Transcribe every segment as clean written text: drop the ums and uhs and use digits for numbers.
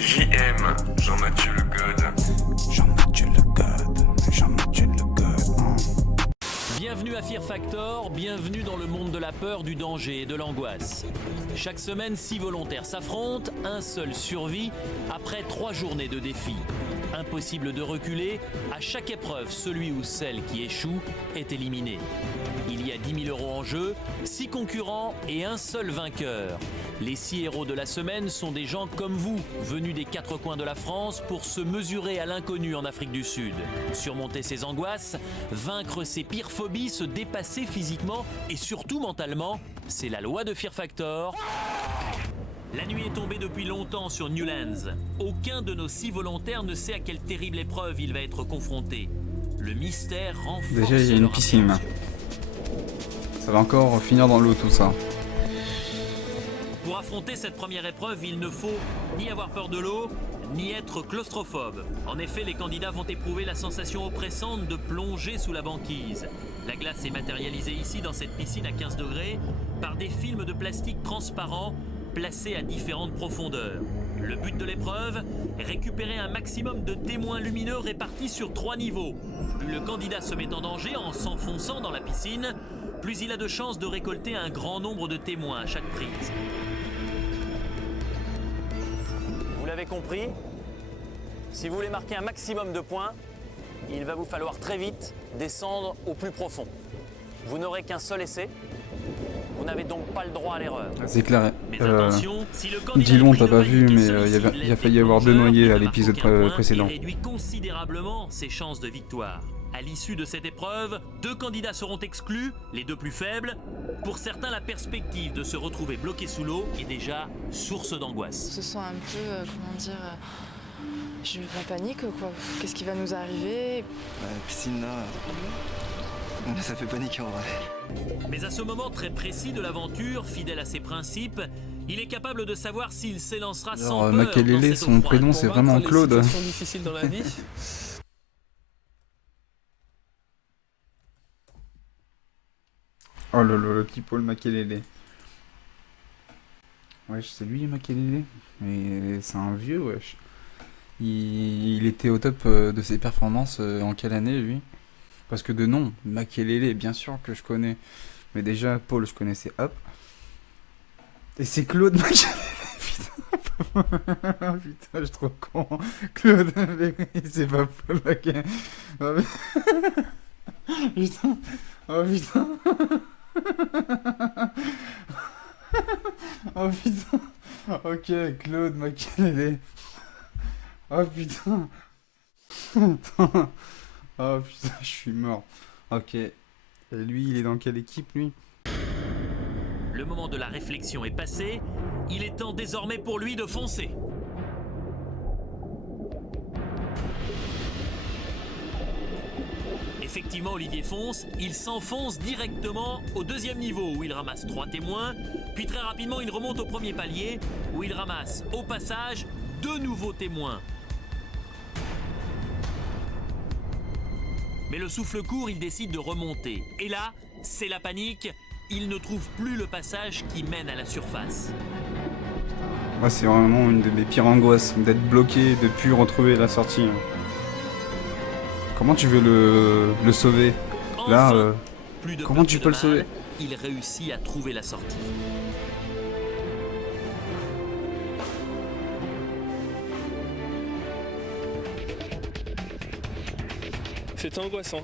JM, Jean-Mathieu Le God. Jean-Mathieu Le God. Jean-Mathieu Le God. Bienvenue à Fear Factor, bienvenue dans le monde de la peur, du danger et de l'angoisse. Chaque semaine, 6 volontaires s'affrontent, un seul survit après 3 journées de défis. Impossible de reculer, à chaque épreuve, celui ou celle qui échoue est éliminé. Il y a 10 000 € en jeu, 6 concurrents et un seul vainqueur. Les 6 héros de la semaine sont des gens comme vous, venus des 4 coins de la France pour se mesurer à l'inconnu en Afrique du Sud. Surmonter ses angoisses, vaincre ses pires phobies, se dépasser physiquement et surtout mentalement, c'est la loi de Fear Factor. La nuit est tombée depuis longtemps sur Newlands. Aucun de nos 6 volontaires ne sait à quelle terrible épreuve il va être confronté. Le mystère renforce. Déjà, il y a une piscine. Ça va encore finir dans l'eau tout ça. Pour affronter cette première épreuve, il ne faut ni avoir peur de l'eau, ni être claustrophobe. En effet, les candidats vont éprouver la sensation oppressante de plonger sous la banquise. La glace est matérialisée ici, dans cette piscine à 15 degrés, par des films de plastique transparents placés à différentes profondeurs. Le but de l'épreuve, récupérer un maximum de témoins lumineux répartis sur 3 niveaux. Plus le candidat se met en danger en s'enfonçant dans la piscine, plus il a de chances de récolter un grand nombre de témoins à chaque prise. Vous l'avez compris, si vous voulez marquer un maximum de points, il va vous falloir très vite descendre au plus profond. Vous n'aurez qu'un seul essai. Vous n'avez donc pas le droit à l'erreur. C'est clair. Mais attention, si le candidat Dillon, est t'as pris pas de vu, panique et mais sollicite il a l'aide failli des avoir 2 plongeurs, noyés il à ne l'épisode marque aucun point précédent. et réduit considérablement ses chances de victoire. À l'issue de cette épreuve, 2 candidats seront exclus, les 2 plus faibles. Pour certains, la perspective de se retrouver bloqué sous l'eau est déjà source d'angoisse. On se sent un peu, comment dire, je la panique quoi. Qu'est-ce qui va nous arriver? La piscine là, ça fait paniquer en vrai. Mais à ce moment très précis de l'aventure, fidèle à ses principes, il est capable de savoir s'il s'élancera sans Alors, peur dans Makelele, cette son eau prénom froide. c'est vraiment Claude. Les situations difficiles dans la vie. Oh le petit Paul Makelele. Wesh, c'est lui Makelele. Mais c'est un vieux, wesh. Il était au top de ses performances en quelle année lui? Parce que de nom, Makelele, bien sûr que je connais. Mais déjà, Paul, je connaissais, hop. Et c'est Claude Makelele, putain. Putain, je suis trop con. Claude, c'est pas Paul Makelele. Oh, putain. Oh putain. Oh putain. Ok, Claude Makelele. Oh putain. Attends. Oh putain, je suis mort. Ok. Et lui, il est dans quelle équipe, lui? Le moment de la réflexion est passé. Il est temps désormais pour lui de foncer. Effectivement, Olivier fonce. Il s'enfonce directement au 2e niveau où il ramasse 3 témoins. Puis très rapidement, il remonte au premier palier où il ramasse au passage 2 nouveaux témoins. Mais le souffle court, il décide de remonter. Et là, c'est la panique. Il ne trouve plus le passage qui mène à la surface. Moi, c'est vraiment une de mes pires angoisses, d'être bloqué, de ne plus retrouver la sortie. Comment tu veux le sauver? Là, Enfin, plus de comment peur tu que peux de le sauver? mal, il réussit à trouver la sortie. C'était angoissant.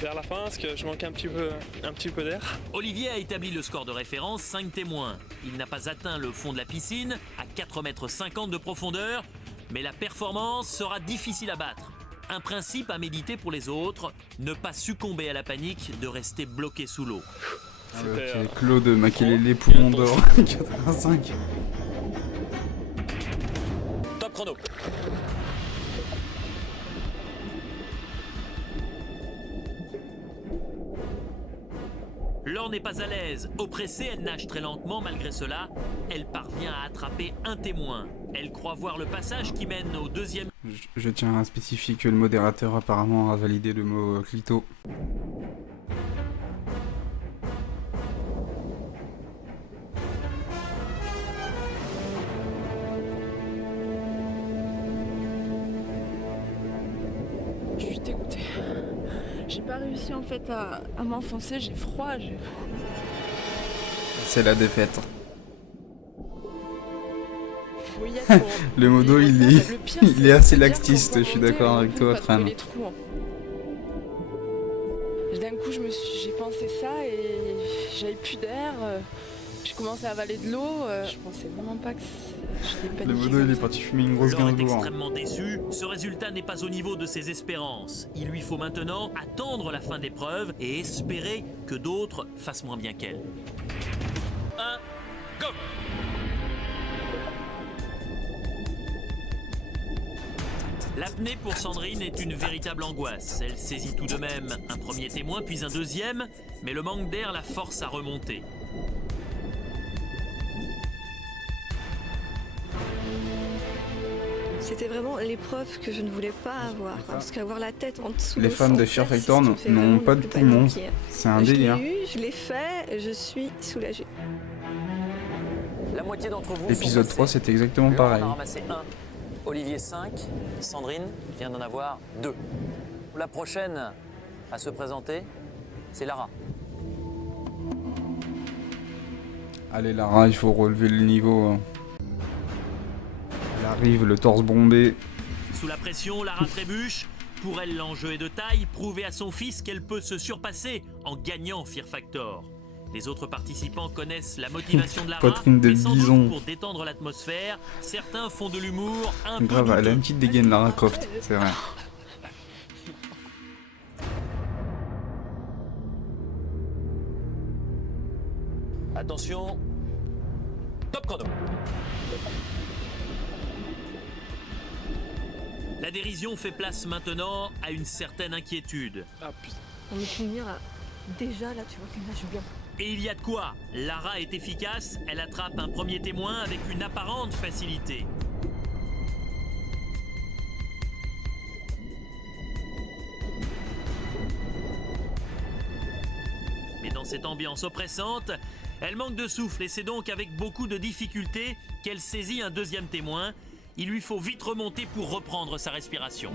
Vers la fin, parce que je manquais un petit peu d'air. Olivier a établi le score de référence, 5 témoins. Il n'a pas atteint le fond de la piscine, à 4,50 m de profondeur, mais la performance sera difficile à battre. Un principe à méditer pour les autres, ne pas succomber à la panique de rester bloqué sous l'eau. C'était, Ok, Claude Makelele, poumon d'or, 85. Top chrono. Laure n'est pas à l'aise. Oppressée, elle nage très lentement. Malgré cela, elle parvient à attraper un témoin. Elle croit voir le passage qui mène au 2e. Je tiens à spécifier que le modérateur apparemment a validé le mot clito. réussi en fait à m'enfoncer, j'ai froid. C'est la défaite. Faut y être pour- Le modo, Et il le est, pire, il c'est est assez de dire laxiste, qu'on je suis peut d'accord remonter, avec on toi, peut trouver Fran. les trous, hein. Et d'un coup, j'ai pensé ça et j'avais plus d'air. J'ai commencé à avaler de l'eau. Je pensais vraiment pas que j'étais paniquée. Le modo, il comme est ça. parti fumer une grosse Laure est gainsbourg. extrêmement déçu. Ce résultat n'est pas au niveau de ses espérances. Il lui faut maintenant attendre la fin d'épreuve et espérer que d'autres fassent moins bien qu'elle. 1, go! L'apnée pour Sandrine est une véritable angoisse. Elle saisit tout de même un premier témoin, puis un deuxième, mais le manque d'air la force à remonter. C'était vraiment l'épreuve que je ne voulais pas avoir. Parce qu'avoir la tête en dessous. Les l'eau fans sans de faire, Fear c'est ce Factor qui me fait n'ont vraiment pas le de plus poumons. paniquer. C'est un Je délire. l'ai eu, je l'ai fait, je suis soulagée. La moitié d'entre vous L'épisode sont 3, passés. c'était exactement Laure pareil. en a ramassé 1, Olivier 5, Sandrine vient d'en avoir 2. La prochaine à se présenter, c'est Lara. Allez, Lara, il faut relever le niveau. Hein. Elle arrive, le torse bombé. Sous la pression, Lara trébuche. Pour elle, l'enjeu est de taille, prouver à son fils qu'elle peut se surpasser en gagnant Fear Factor. Les autres participants connaissent la motivation de Lara, Poitrine de mais sans bison. doute pour détendre l'atmosphère, certains font de l'humour un peu Grave, elle a douteux. une petite dégaine, Lara Croft, c'est vrai. Attention, top chrono. La dérision fait place maintenant à une certaine inquiétude. Ah putain. On me finir là. Déjà là, tu vois qu'elle nage bien. Et il y a de quoi. Lara est efficace, elle attrape un premier témoin avec une apparente facilité. Mais dans cette ambiance oppressante, elle manque de souffle et c'est donc avec beaucoup de difficulté qu'elle saisit un deuxième témoin. Il lui faut vite remonter pour reprendre sa respiration.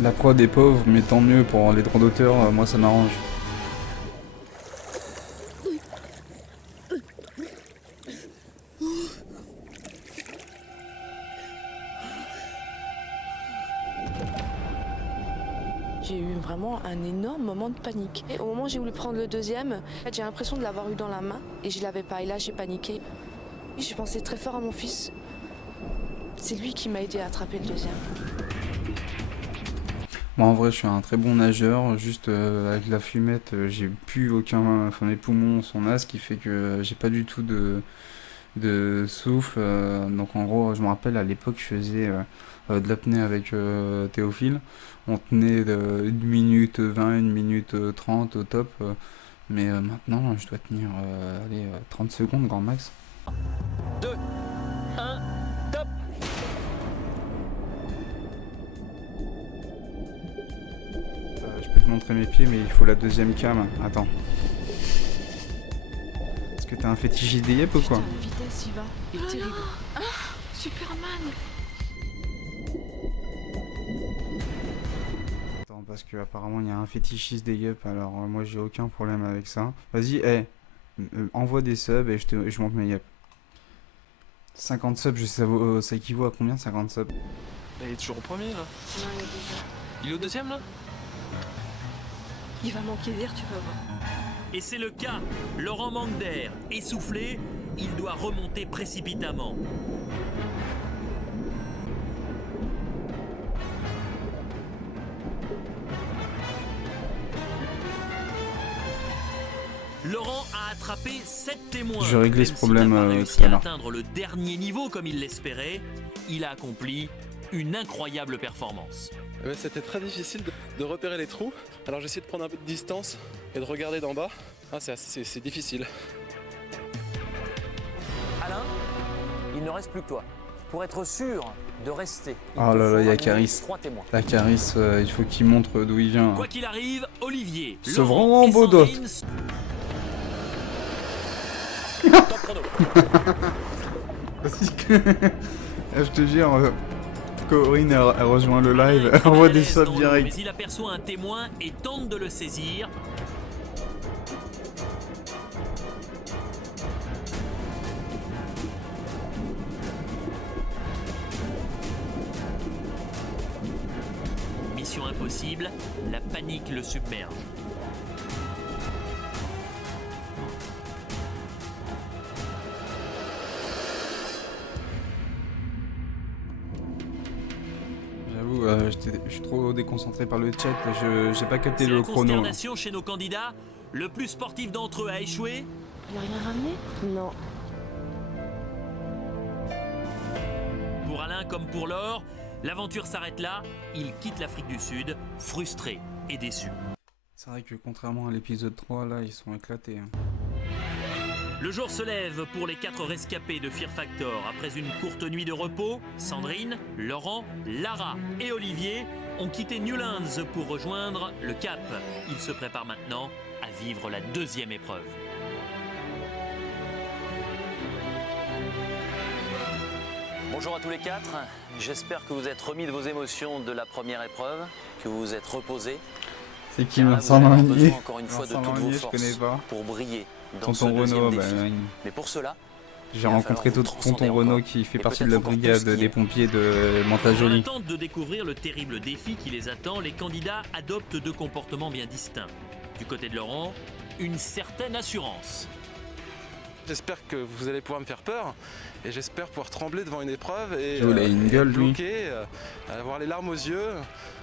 La prod est pauvre, mais tant mieux pour les droits d'auteur, moi ça m'arrange. J'ai eu vraiment un énorme moment de panique. Et au moment où j'ai voulu prendre le deuxième, en fait, j'ai l'impression de l'avoir eu dans la main et je l'avais pas. Et là, j'ai paniqué. J'ai pensé très fort à mon fils. C'est lui qui m'a aidé à attraper le deuxième. Moi en vrai je suis un très bon nageur, juste avec la fumette j'ai plus aucun, enfin mes poumons sont là, ce qui fait que j'ai pas du tout de souffle, donc en gros je me rappelle à l'époque je faisais de l'apnée avec Théophile, on tenait de 1 minute 20, 1 minute 30 au top, mais maintenant je dois tenir 30 secondes grand max. 2, 1, top! Je peux te montrer mes pieds mais il faut la deuxième cam, attends. Est-ce que t'as un fétiche des yep ou quoi? Putain, la vitesse, il va. Il est terrible. Superman! Attends, parce que apparemment il y a un fétichiste des yep, alors moi j'ai aucun problème avec ça. Vas-y, envoie des subs et je monte mes yep. 50 subs, je sais, ça équivaut à combien 50 subs? Il est toujours au premier là. Il est au deuxième là. Il va manquer d'air, tu vas voir. Et c'est le cas. Laurent manque d'air. Essoufflé, il doit remonter précipitamment. Laurent a attrapé 7 témoins. Je réglais Même ce problème, s'il n'a pas tout réussi à à l'heure. atteindre le dernier niveau comme il l'espérait, il a accompli une incroyable performance. Eh ben, c'était très difficile de repérer les trous. Alors j'ai essayé de prendre un peu de distance et de regarder d'en bas. Ah, c'est difficile. Alain, il ne reste plus que toi. Pour être sûr de rester, Oh là là, il y a Caris. 3 témoins. La Caris, il faut qu'il montre d'où il vient. Quoi qu'il arrive, Olivier, C'est Laurent vraiment et beau Sandrine Top chrono. Parce que je te jure, Corinne, elle rejoint le live, Alain est elle envoie à des l'aise subs dans l'eau, direct. Mais il aperçoit un témoin et tente de le saisir. Mission impossible, la panique le submerge. J'avoue, je suis trop déconcentré par le chat, j'ai pas capté C'est le la chrono. consternation chez nos candidats. Le plus sportif d'entre eux a échoué. Il a rien ramené? Non. Pour Alain comme pour Laure, l'aventure s'arrête là. Il quitte l'Afrique du Sud, frustré et déçu. C'est vrai que contrairement à l'épisode 3, là, ils sont éclatés. Hein. Le jour se lève pour les 4 rescapés de Fear Factor. Après une courte nuit de repos, Sandrine, Laurent, Lara et Olivier ont quitté Newlands pour rejoindre le Cap. Ils se préparent maintenant à vivre la deuxième épreuve. Bonjour à tous les 4, j'espère que vous êtes remis de vos émotions de la première épreuve, que vous vous êtes reposés. C'est qui Car là, Vincent vous allez avoir Langnier? besoin encore une fois de Vincent toutes vos Langnier, je connais forces pas. pour briller dans ce Tonton deuxième Renaud, bah, défi. Mais pour cela, j'ai rencontré falloir vous Tonton transcender Renaud encore. qui fait Et partie de peut-être la encore plus brigade qu'hier. des pompiers de Dans Mantes-la-Jolie. l'attente de découvrir le terrible défi qui les attend, les candidats adoptent 2 comportements bien distincts. Du côté de Laurent, une certaine assurance. J'espère que vous allez pouvoir me faire peur et j'espère pouvoir trembler devant une épreuve et Oh, il a une gueule, lui. bloquer, avoir les larmes aux yeux,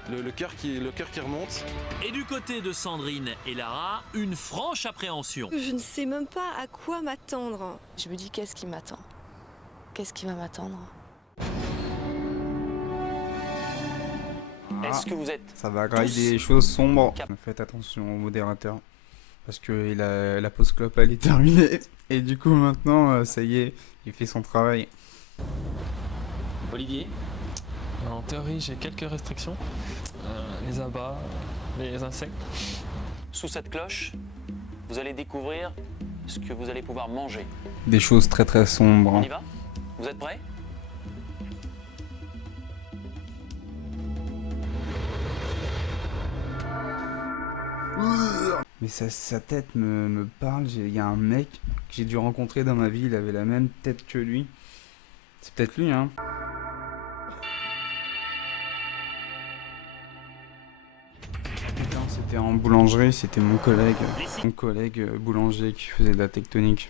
le cœur qui remonte. Et du côté de Sandrine et Lara, une franche appréhension. Je ne sais même pas à quoi m'attendre. Je me dis, qu'est-ce qui m'attend? Qu'est-ce qui va m'attendre? est-ce que vous êtes Ça va grailler des choses sombres. Faites attention au modérateur. Parce que la pause clope elle est terminée. Et du coup maintenant, ça y est, il fait son travail. Olivier? En théorie, j'ai quelques restrictions. Les abats, les insectes. Sous cette cloche, vous allez découvrir ce que vous allez pouvoir manger. Des choses très très sombres. On y va? Vous êtes prêts? Mais sa tête me parle. Il y a un mec que j'ai dû rencontrer dans ma vie, il avait la même tête que lui. C'est peut-être lui, hein. Putain, c'était en boulangerie, c'était mon collègue boulanger qui faisait de la tectonique.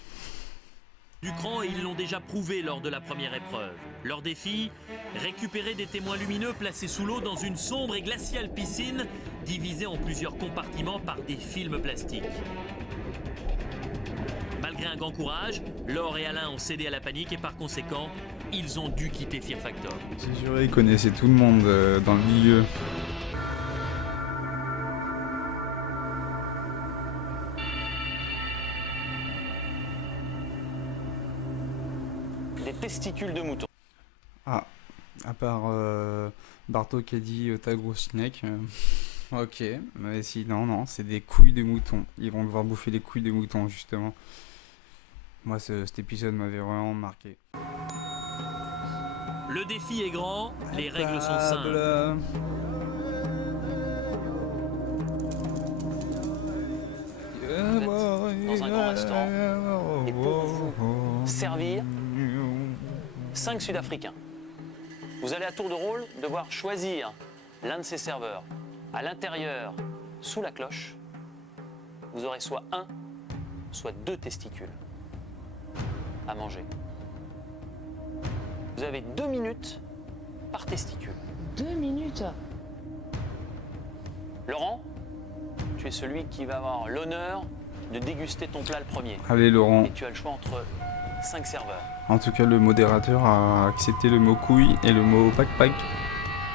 Du cran et ils l'ont déjà prouvé lors de la première épreuve. Leur défi, récupérer des témoins lumineux placés sous l'eau dans une sombre et glaciale piscine divisée en plusieurs compartiments par des films plastiques. Malgré un grand courage, Laure et Alain ont cédé à la panique et par conséquent, ils ont dû quitter Fear Factor. J'ai juré, il connaissait tout le monde dans le milieu. Des testicules de mouton. Ah, à part Barto qui a dit ta grosse neck. Ok, mais sinon, non, c'est des couilles de mouton. Ils vont devoir bouffer les couilles de mouton, justement. Moi, cet épisode m'avait vraiment marqué. Le défi est grand, les règles sont simples. Dans un grand restaurant. Et pour vous servir 5 Sud-Africains. Vous allez à tour de rôle devoir choisir l'un de ces serveurs. À l'intérieur, sous la cloche, vous aurez soit 1, soit 2 testicules à manger. Vous avez 2 minutes par testicule. 2 minutes? Laurent, tu es celui qui va avoir l'honneur de déguster ton plat le premier. Allez, Laurent. Et tu as le choix entre 5 serveurs. En tout cas, le modérateur a accepté le mot couille et le mot pack-pack.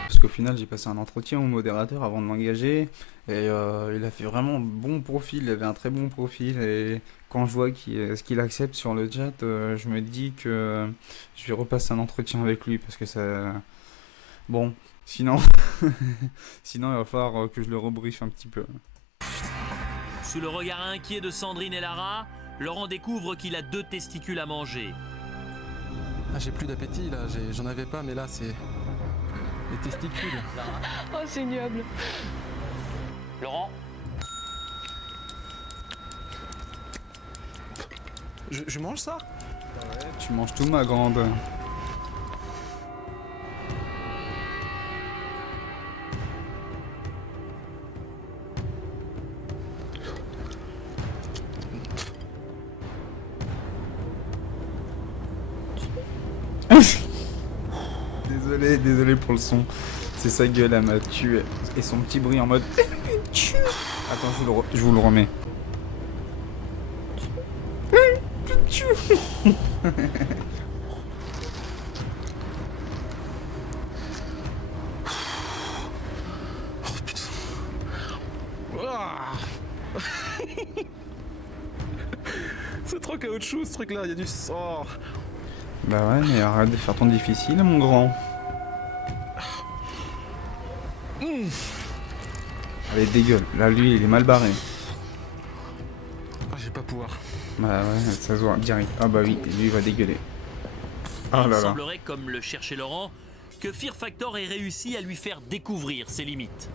Parce qu'au final, j'ai passé un entretien au modérateur avant de m'engager. Et il a fait vraiment bon profil, il avait un très bon profil. Et quand je vois ce qu'il accepte sur le chat, je me dis que je vais repasser un entretien avec lui. Parce que ça... Bon, sinon, sinon il va falloir que je le rebriefe un petit peu. Sous le regard inquiet de Sandrine et Lara, Laurent découvre qu'il a 2 testicules à manger. Ah, j'ai plus d'appétit là, j'en avais pas mais là c'est... Les testicules. Oh, c'est ignoble. Laurent, Je mange ça? Tu manges tout, ma grande. Désolé pour le son. C'est sa gueule, elle m'a tué. Et son petit bruit en mode... Attends, je vous le remets. C'est trop caoutchouc ce truc là, il y a du sang. Bah ouais, mais arrête de faire ton difficile, mon grand. Allez, dégueule. Là, lui, il est mal barré. Ah, j'ai pas pouvoir. Bah ouais, ça se voit direct. Ah bah oui, lui, il va dégueuler. Ah Il là là. semblerait, comme le cherchait Laurent, que Fear Factor ait réussi à lui faire découvrir ses limites.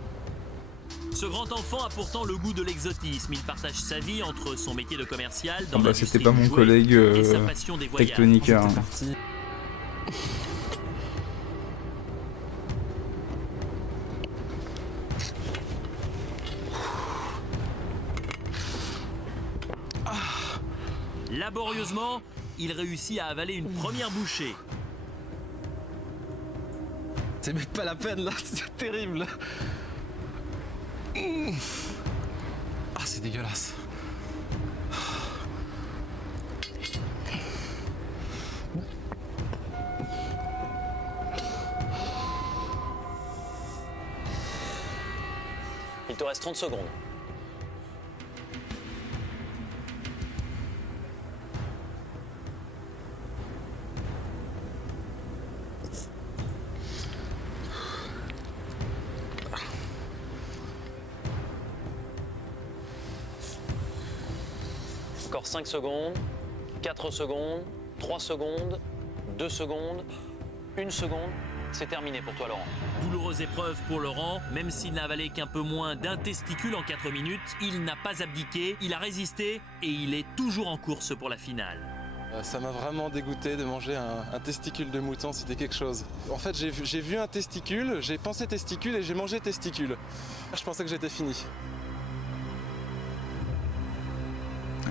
Ce grand enfant a pourtant le goût de l'exotisme. Il partage sa vie entre son métier de commercial dans Ah bah l'industrie c'était pas du mon jouet collègue et sa passion des voyages. Tectonica. C'est parti. Laborieusement, il réussit à avaler une première bouchée. C'est même pas la peine là, c'est terrible. Ah, c'est dégueulasse. il te reste 30 secondes. Encore 5 secondes, 4 secondes, 3 secondes, 2 secondes, 1 seconde. C'est terminé pour toi, Laurent. Douloureuse épreuve pour Laurent, même s'il n'a avalé qu'un peu moins d'un testicule en 4 minutes, il n'a pas abdiqué, il a résisté et il est toujours en course pour la finale. Ça m'a vraiment dégoûté de manger un testicule de mouton, c'était quelque chose. En fait, j'ai vu un testicule, j'ai pensé testicule et j'ai mangé testicule. Je pensais que j'étais fini.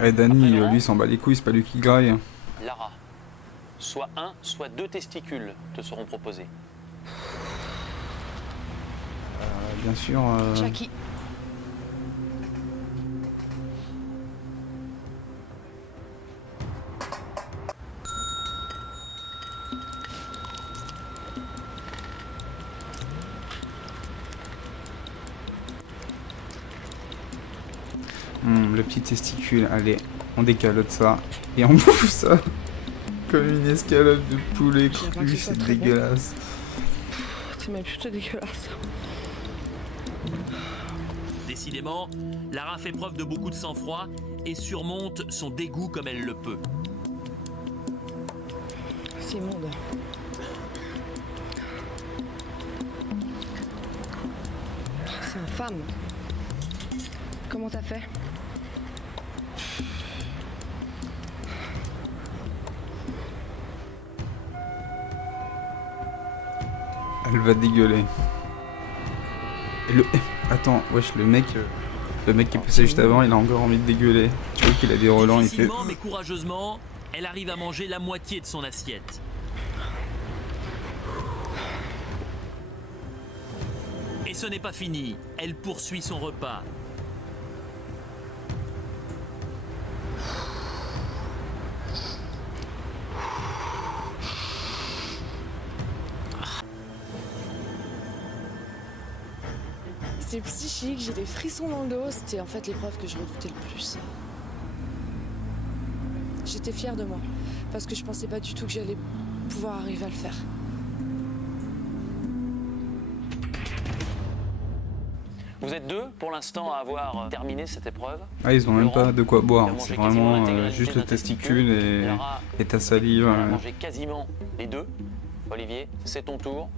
Eh Dani, Après, Laurent, lui, il s'en bat les couilles, c'est pas lui qui graille. Lara, soit 1, soit 2 testicules te seront proposés. Bien sûr. Jackie. Le petit testicule, allez, on décalote ça et on bouffe ça. Comme une escalope de poulet cru, c'est dégueulasse. C'est même plutôt dégueulasse. Décidément, Lara fait preuve de beaucoup de sang-froid et surmonte son dégoût comme elle le peut. C'est immonde. C'est infâme. Comment t'as fait? Elle va dégueuler. Et le... Attends, wesh, le mec qui est passé juste avant, il a encore envie de dégueuler. Tu vois qu'il a des relents, il fait... Difficilement mais courageusement, elle arrive à manger la moitié de son assiette. Et ce n'est pas fini, elle poursuit son repas. C'est psychique, j'ai des frissons dans le dos. C'était en fait l'épreuve que je redoutais le plus. J'étais fière de moi, parce que je pensais pas du tout que j'allais pouvoir arriver à le faire. Vous êtes 2 pour l'instant à avoir terminé cette épreuve. Ah, ils ont même Laurent, pas de quoi boire, il a mangé c'est quasiment vraiment l'intégralité juste le d'un testicule Lara, et ta salive. elle a mangé quasiment les 2. Olivier, c'est ton tour.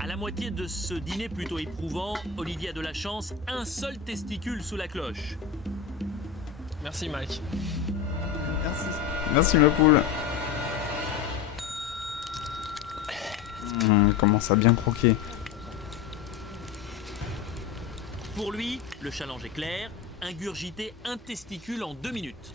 À la moitié de ce dîner plutôt éprouvant, Olivier a de la chance, un seul testicule sous la cloche. Merci Mike. Merci. Merci ma poule. Il commence à bien croquer. Pour lui, le challenge est clair, ingurgiter un testicule en 2 minutes.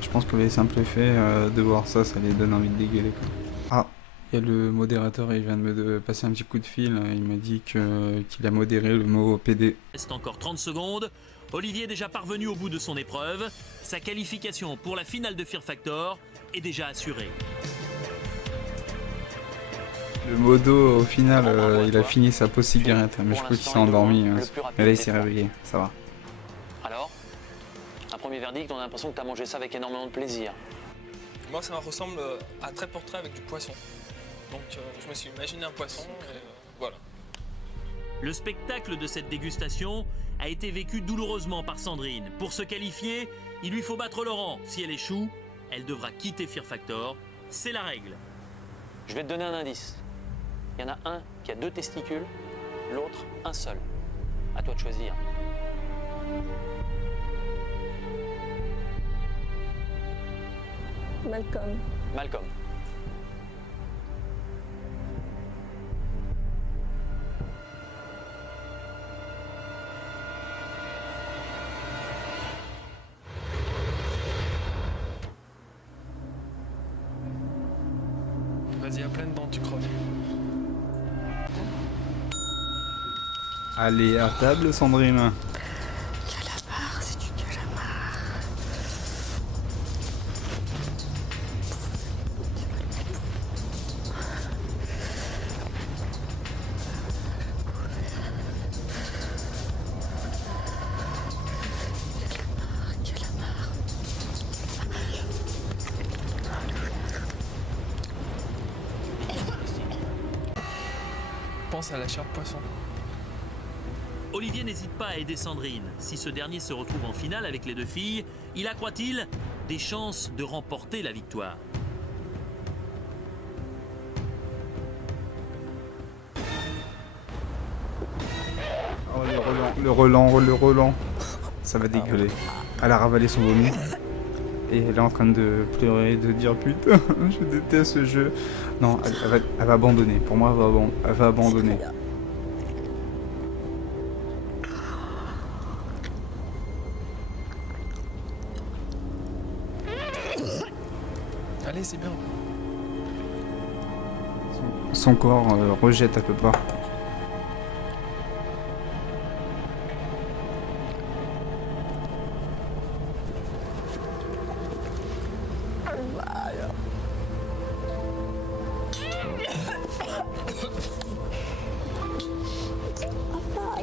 Je pense que les simples faits de voir ça, ça les donne envie de dégueuler, quoi. Ah, il y a le modérateur, il vient de me passer un petit coup de fil. Il m'a dit qu'il a modéré le mot PD. Reste encore 30 secondes. Olivier est déjà parvenu au bout de son épreuve. Sa qualification pour la finale de Fear Factor est déjà assurée. Le modo, au final, il a fini sa pause cigarette, mais je crois qu'il s'est endormi. Mais là, il s'est réveillé, ça va. Alors, un premier verdict, on a l'impression que tu as mangé ça avec énormément de plaisir. Moi, ça ressemble à trait pour trait avec du poisson. Donc, je me suis imaginé un poisson et voilà. Le spectacle de cette dégustation a été vécu douloureusement par Sandrine. Pour se qualifier, il lui faut battre Laurent. Si elle échoue, elle devra quitter Fear Factor. C'est la règle. Je vais te donner un indice. Il y en a un qui a 2 testicules, l'autre un seul. À toi de choisir. Malcolm. Malcolm. Vas-y, à pleines dents, tu creves. Allez, à table, Sandrine. Calamar, c'est du calamar. Pense à la chair de poisson. Olivier n'hésite pas à aider Sandrine. Si ce dernier se retrouve en finale avec les 2 filles, il accroît-il des chances de remporter la victoire. Oh, le relan. Ça va dégueuler. Elle a ravalé son vomi. Et elle est en train de pleurer, de dire putain, je déteste ce jeu. Non, elle va abandonner. Pour moi, elle va abandonner. Allez, c'est bien. Son corps rejette, elle peut pas.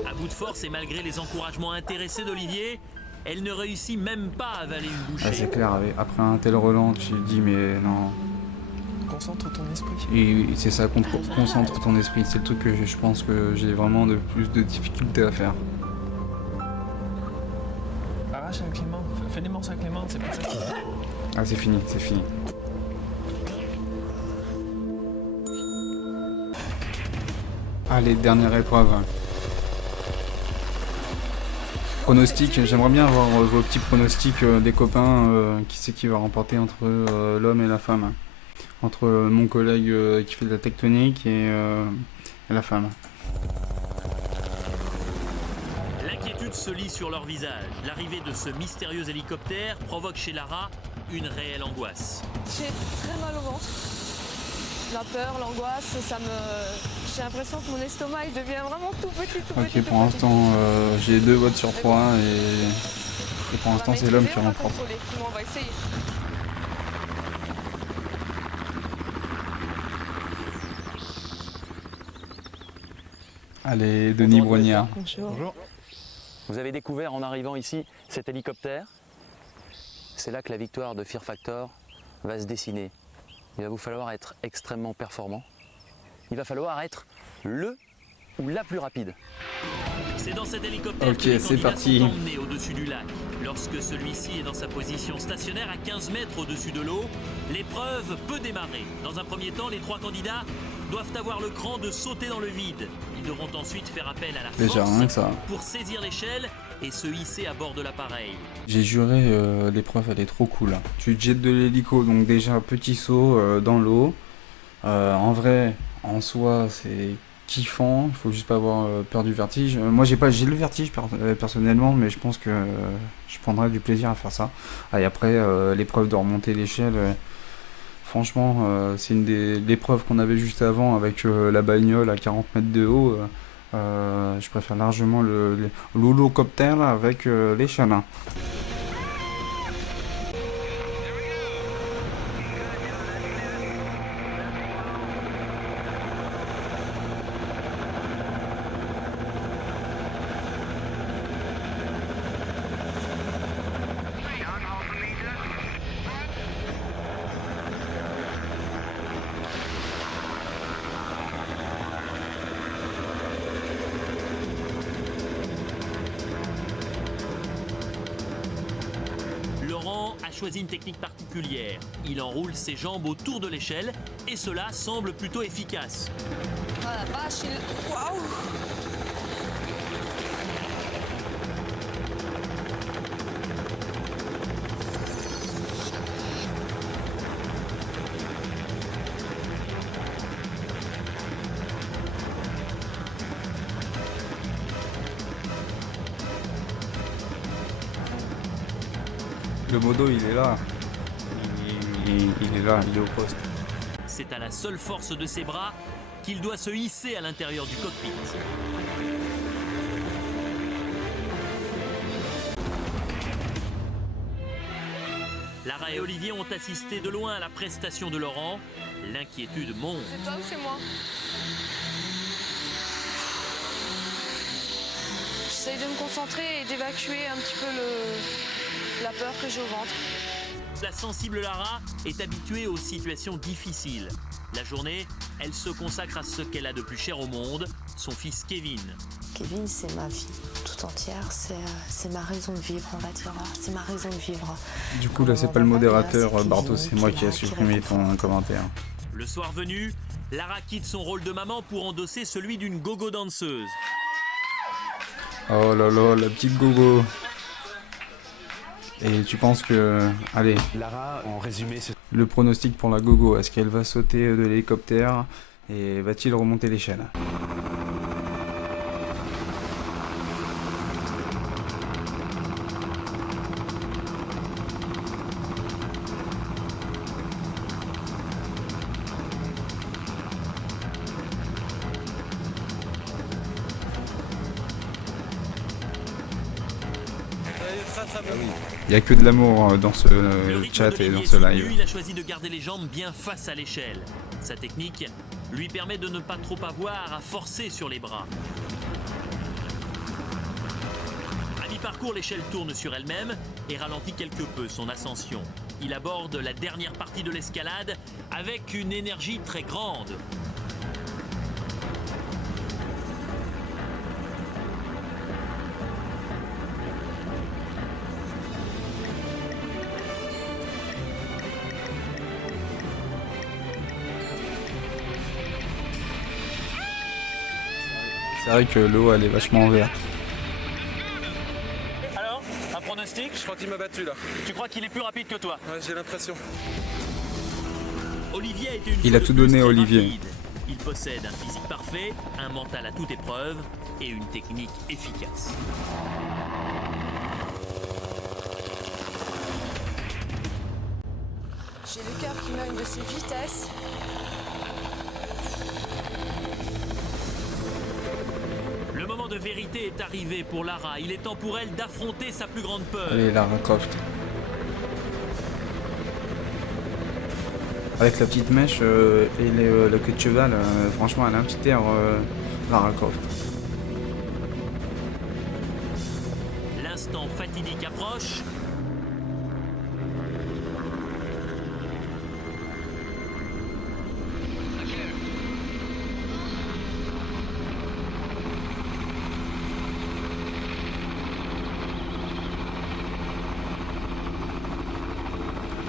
À bout de force et malgré les encouragements intéressés d'Olivier, elle ne réussit même pas à avaler une bouchée. Ah, c'est clair, après un tel Roland, tu te dis mais non. Concentre ton esprit. Et c'est ça, concentre ton esprit. C'est le truc que je pense que j'ai vraiment de plus de difficultés à faire. Arrache avec les mains. Fais des morceaux avec les mains, c'est plus facile. Ah, c'est fini, c'est fini. Allez, dernière épreuve. Pronostic, j'aimerais bien avoir vos petits pronostics des copains. Qui c'est qui va remporter entre l'homme et la femme? Entre mon collègue qui fait de la tectonique et la femme. L'inquiétude se lit sur leur visage. L'arrivée de ce mystérieux hélicoptère provoque chez Lara une réelle angoisse. J'ai très mal au ventre. La peur, l'angoisse, j'ai l'impression que mon estomac il devient vraiment tout petit, tout petit. Ok, pour l'instant, j'ai 2 votes sur 3 et pour l'instant, c'est l'homme qui remporte. On va essayer. Allez, Denis Brognard. Bonjour. Vous avez découvert en arrivant ici cet hélicoptère. C'est là que la victoire de Fear Factor va se dessiner. Il va vous falloir être extrêmement performant. Il va falloir être le ou la plus rapide. C'est dans cet hélicoptère Ok, que les c'est candidats parti. sont emmenés au-dessus du lac. Lorsque celui-ci est dans sa position stationnaire à 15 mètres au-dessus de l'eau, l'épreuve peut démarrer. Dans un premier temps, les 3 candidats doivent avoir le cran de sauter dans le vide. Ils devront ensuite faire appel à la Déjà, rien que ça. force pour saisir l'échelle et se hisser à bord de l'appareil. J'ai juré, l'épreuve elle est trop cool. Tu te jettes de l'hélico, donc déjà petit saut dans l'eau. En vrai, en soi, c'est kiffant. Il faut juste pas avoir peur du vertige. Moi, j'ai le vertige personnellement, mais je pense que je prendrais du plaisir à faire ça. Ah, et après, l'épreuve de remonter l'échelle. Franchement, c'est l'épreuve qu'on avait juste avant avec la bagnole à 40 mètres de haut. Je préfère largement l'holocoptère avec l'échelle. Laurent a choisi une technique particulière. Il enroule ses jambes autour de l'échelle et cela semble plutôt efficace. Oh la vache, waouh! Le modo, il est là. Il est là, il est au poste. C'est à la seule force de ses bras qu'il doit se hisser à l'intérieur du cockpit. Lara et Olivier ont assisté de loin à la prestation de Laurent. L'inquiétude monte. C'est toi ou c'est moi? J'essaye de me concentrer et d'évacuer un petit peu la peur que j'ai au ventre. La sensible Lara est habituée aux situations difficiles. La journée, elle se consacre à ce qu'elle a de plus cher au monde, son fils Kevin. Kevin, c'est ma vie tout entière, c'est ma raison de vivre, on va dire. C'est ma raison de vivre. Du coup, là, c'est pas le modérateur, Bartos, c'est moi qui ai supprimé ton commentaire. Le soir venu, Lara quitte son rôle de maman pour endosser celui d'une gogo danseuse. Oh là là, la petite gogo. Et tu penses que... Allez, Lara, en résumé, le pronostic pour la gogo, est-ce qu'elle va sauter de l'hélicoptère et va-t-il remonter l'échelle? Il n'y a que de l'amour dans ce chat et dans ce live. Il a choisi de garder les jambes bien face à l'échelle. Sa technique lui permet de ne pas trop avoir à forcer sur les bras. À mi-parcours, l'échelle tourne sur elle-même et ralentit quelque peu son ascension. Il aborde la dernière partie de l'escalade avec une énergie très grande. C'est vrai que l'eau, elle est vachement verte. Alors, un pronostic? Je crois qu'il m'a battu là. Tu crois qu'il est plus rapide que toi? Ouais, j'ai l'impression. Olivier a été une Il fois a de tout plus donné, très Olivier. rapide. Il possède un physique parfait, un mental à toute épreuve et une technique efficace. J'ai le cœur qui meurt de ses vitesses. Le moment de vérité est arrivé pour Lara. Il est temps pour elle d'affronter sa plus grande peur. Allez, Lara Croft. Avec la petite mèche et la queue de cheval, franchement, elle a un petit air Lara Croft. L'instant fatidique approche.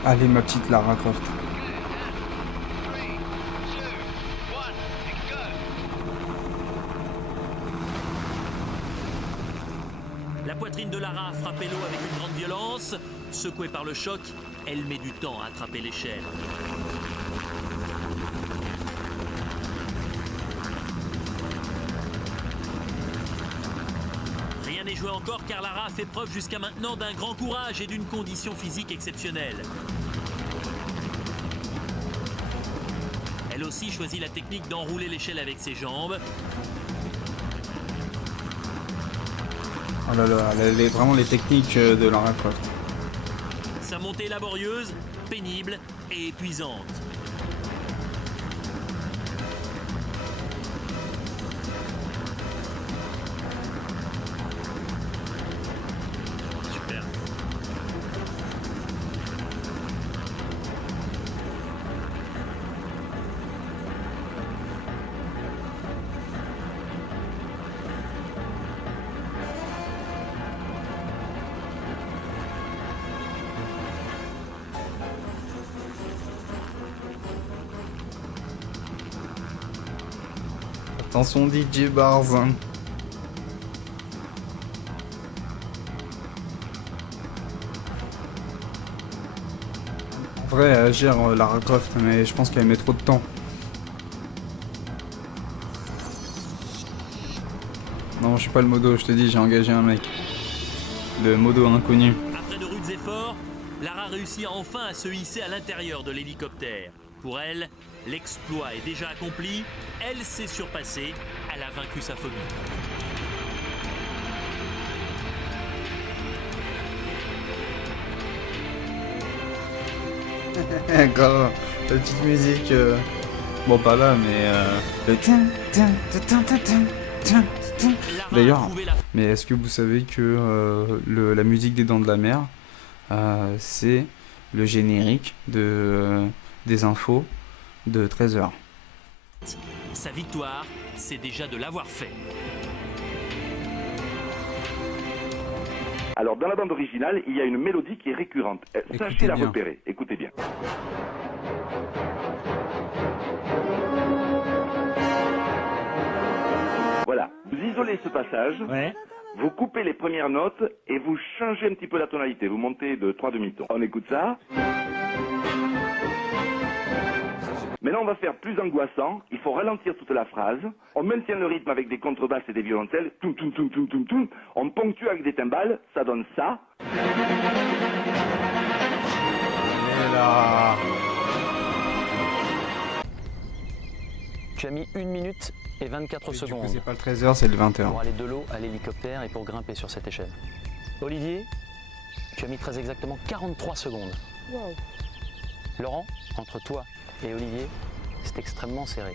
Allez, ma petite Lara Croft. La poitrine de Lara a frappé l'eau avec une grande violence. Secouée par le choc, elle met du temps à attraper l'échelle. Rien n'est joué encore car Lara a fait preuve jusqu'à maintenant d'un grand courage et d'une condition physique exceptionnelle. Elle aussi choisit la technique d'enrouler l'échelle avec ses jambes. Oh là là, vraiment les techniques de Lara Croft. Sa montée est laborieuse, pénible et épuisante. Super. Attention DJ Bars. En vrai, elle gère Lara Croft, mais je pense qu'elle met trop de temps. Non, je suis pas le modo, je te dis, j'ai engagé un mec. Le modo inconnu. Après de rudes efforts, Lara réussit enfin à se hisser à l'intérieur de l'hélicoptère. Pour elle, l'exploit est déjà accompli. Elle s'est surpassée. Elle a vaincu sa phobie. Grave, la petite musique. Bon, pas là, mais. Le tin, tin, tin, tin, tin, tin, tin. D'ailleurs, mais est-ce que vous savez que la musique des Dents de la Mer, c'est le générique des infos de 13h. Sa victoire, c'est déjà de l'avoir fait. Alors, dans la bande originale, il y a une mélodie qui est récurrente. Sachez la repérer. Écoutez bien. Voilà. Vous isolez ce passage. Ouais. Vous coupez les premières notes et vous changez un petit peu la tonalité. Vous montez de 3 demi-tons. On écoute ça. Maintenant, on va faire plus angoissant. Il faut ralentir toute la phrase. On maintient le rythme avec des contrebasses et des violoncelles. Toum, toum, toum, toum, toum, toum. On ponctue avec des timbales. Ça donne ça. Et là. Tu as mis 1 minute et 24 secondes. Du coup, c'est pas le 13h, c'est le 20h. Pour aller de l'eau à l'hélicoptère et pour grimper sur cette échelle. Olivier, tu as mis très exactement 43 secondes. Wow. Laurent, entre toi et Olivier, c'est extrêmement serré.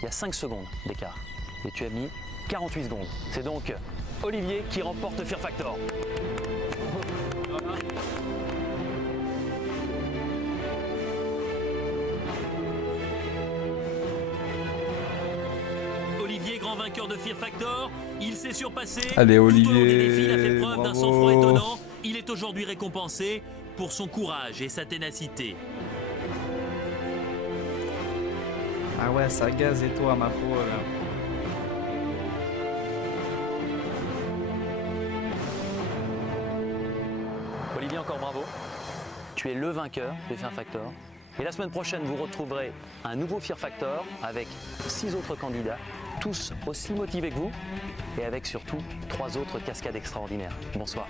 Il y a 5 secondes d'écart. Et tu as mis 48 secondes. C'est donc Olivier qui remporte Fear Factor. Olivier, grand vainqueur de Fear Factor, il s'est surpassé. Allez, Olivier, tout au long des défis, il a fait preuve d'un sang-froid bravo. étonnant. Il est aujourd'hui récompensé pour son courage et sa ténacité. Ah ouais, ça gaze et toi, ma pauvre. Olivier, encore bravo. Tu es le vainqueur de Fear Factor. Et la semaine prochaine, vous retrouverez un nouveau Fear Factor avec 6 autres candidats, tous aussi motivés que vous, et avec surtout 3 autres cascades extraordinaires. Bonsoir.